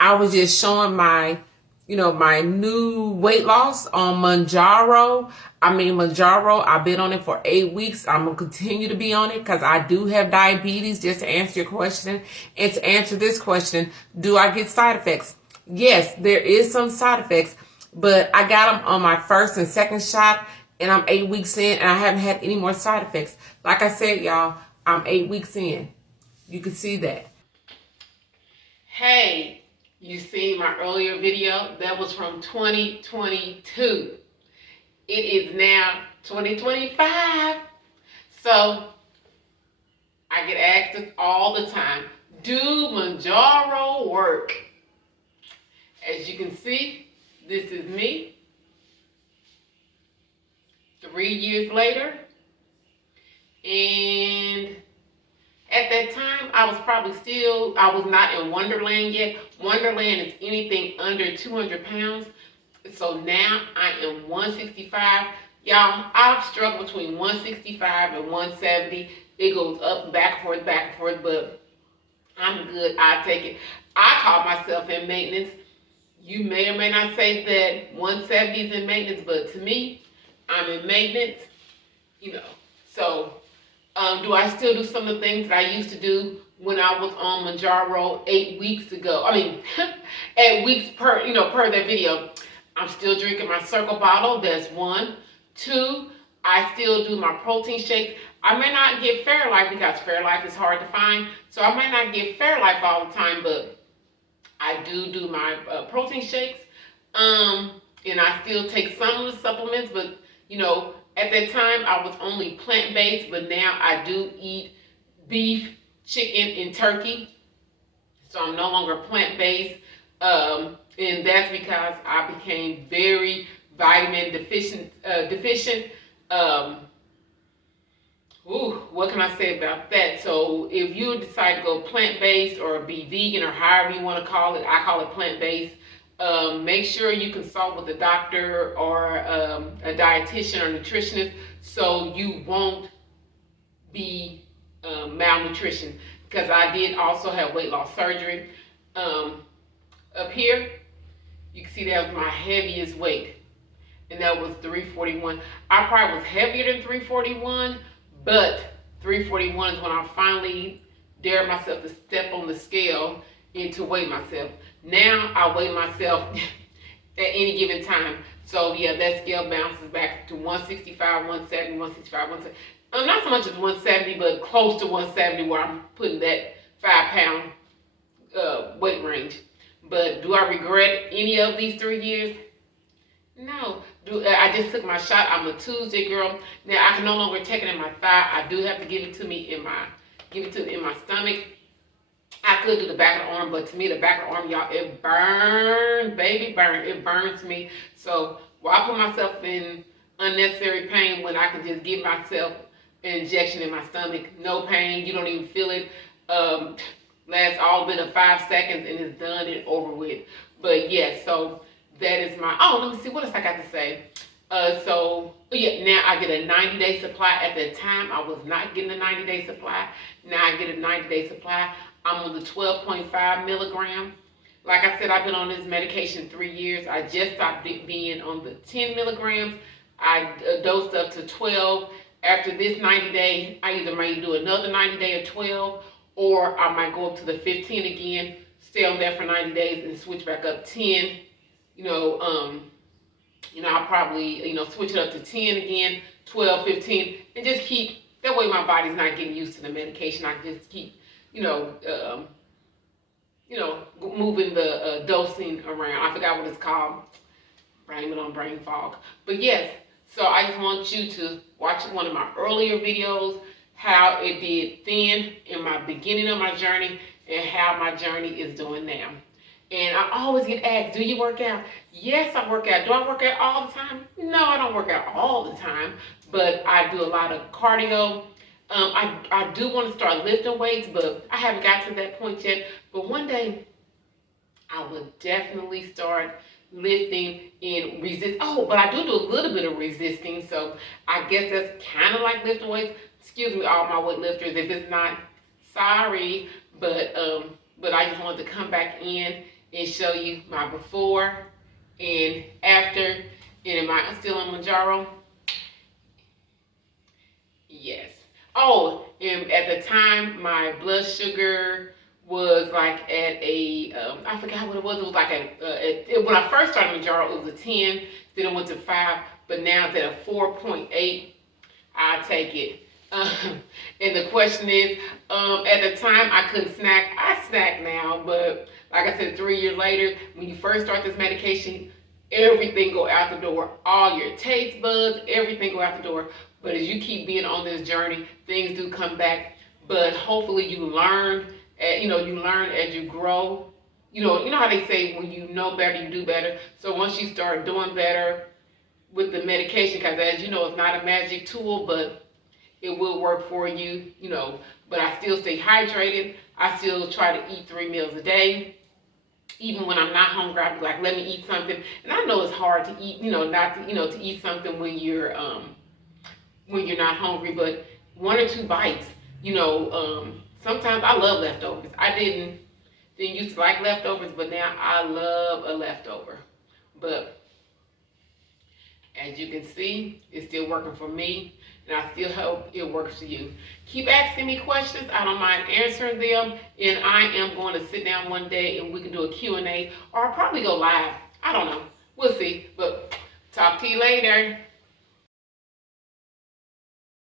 I was just showing my, my new weight loss on Mounjaro. Mounjaro, I've been on it for 8 weeks. I'm going to continue to be on it because I do have diabetes, just to answer your question. And to answer this question, do I get side effects? Yes, there is some side effects, but I got them on my first and second shot, and I'm 8 weeks in, and I haven't had any more side effects. Like I said, y'all, I'm 8 weeks in. You can see that. Hey, you see my earlier video? That was from 2022. It is now 2025. So, I get asked this all the time, do Mounjaro work? As you can see, this is me 3 years later. And at that time, I was not in Wonderland yet. Wonderland is anything under 200 pounds. So now I am 165. Y'all, I've struggled between 165 and 170. It goes up, back and forth, but I'm good. I take it. I call myself in maintenance. You may or may not say that 170 is in maintenance, but to me, I'm in maintenance, So, do I still do some of the things that I used to do when I was on Mounjaro 8 weeks ago? 8 weeks per that video. I'm still drinking my Circle bottle. That's 1. 2, I still do my protein shakes. I may not get Fairlife because Fairlife is hard to find, so I might not get Fairlife all the time, but I do my protein shakes. And I still take some of the supplements, but at that time I was only plant-based, but now I do eat beef, chicken, and turkey. So I'm no longer plant-based. And that's because I became very vitamin deficient. What can I say about that? So if you decide to go plant-based or be vegan or however you want to call it, I call it plant-based. Make sure you consult with a doctor or a dietitian or nutritionist so you won't be malnutrition. Because I did also have weight loss surgery. Up here, you can see that was my heaviest weight, and that was 341. I probably was heavier than 341, but 341 is when I finally dared myself to step on the scale and to weigh myself. Now I weigh myself at any given time. So yeah, that scale bounces back to 165, 170, 165, 170. Not so much as 170, but close to 170 where I'm putting that 5-pound weight range. But do I regret any of these 3 years? No. I just took my shot. I'm a Tuesday girl. Now I can no longer take it in my thigh. I do have to give it to me in my stomach. I could do the back of the arm, but to me the back of the arm, y'all, it burns, baby, burn. It burns me. So why put myself in unnecessary pain when I can just give myself an injection in my stomach? No pain. You don't even feel it. Lasts all bit of 5 seconds and it's done and over with. But yes, so that is my, let me see, what else I got to say? Now I get a 90-day supply. At that time, I was not getting a 90-day supply. Now I get a 90-day supply. I'm on the 12.5 milligram. Like I said, I've been on this medication 3 years. I just stopped being on the 10 milligrams. I dosed up to 12. After this 90-day, I either may do another 90-day or 12, or I might go up to the 15 again, stay on that for 90 days and switch back up 10. I'll probably, switch it up to 10 again, 12, 15, and just keep, that way my body's not getting used to the medication. I can just keep, moving the dosing around. I forgot what it's called. Blame it on brain fog. But yes, so I just want you to watch one of my earlier videos, how it did then in my beginning of my journey and how my journey is doing now. And I always get asked, do you work out? Yes, I work out. Do I work out all the time? No, I don't work out all the time, but I do a lot of cardio. I do want to start lifting weights, but I haven't got to that point yet. But one day, I will definitely start lifting and resist. But I do a little bit of resisting, so I guess that's kind of like lifting weights. Excuse me, all my weightlifters, if it's not, sorry, but but I just wanted to come back in and show you my before and after. And am I still on Mounjaro? Yes. Oh, and at the time, my blood sugar was like at a, I forgot what it was. It was like when I first started Mounjaro, it was a 10, then it went to 5, but now it's at a 4.8. I take it. And the question is, at the time I couldn't snack. I snack now, but like I said, 3 years later, when you first start this medication, everything go out the door. All your taste buds, everything go out the door. But as you keep being on this journey, things do come back. But hopefully you learn, you learn as you grow. You know how they say when you know better, you do better. So once you start doing better with the medication, because as you know, it's not a magic tool, but it will work for you, But I still stay hydrated. I still try to eat 3 meals a day. Even when I'm not hungry, I be like, let me eat something. And I know it's hard to eat, not to, to eat something when you're not hungry, but 1 or 2 bites, sometimes I love leftovers. I didn't used to like leftovers, but now I love a leftover. But as you can see, it's still working for me, and I still hope it works for you. Keep asking me questions. I don't mind answering them, and I am going to sit down one day and we can do a Q&A, or I'll probably go live. I don't know. We'll see, but talk to you later.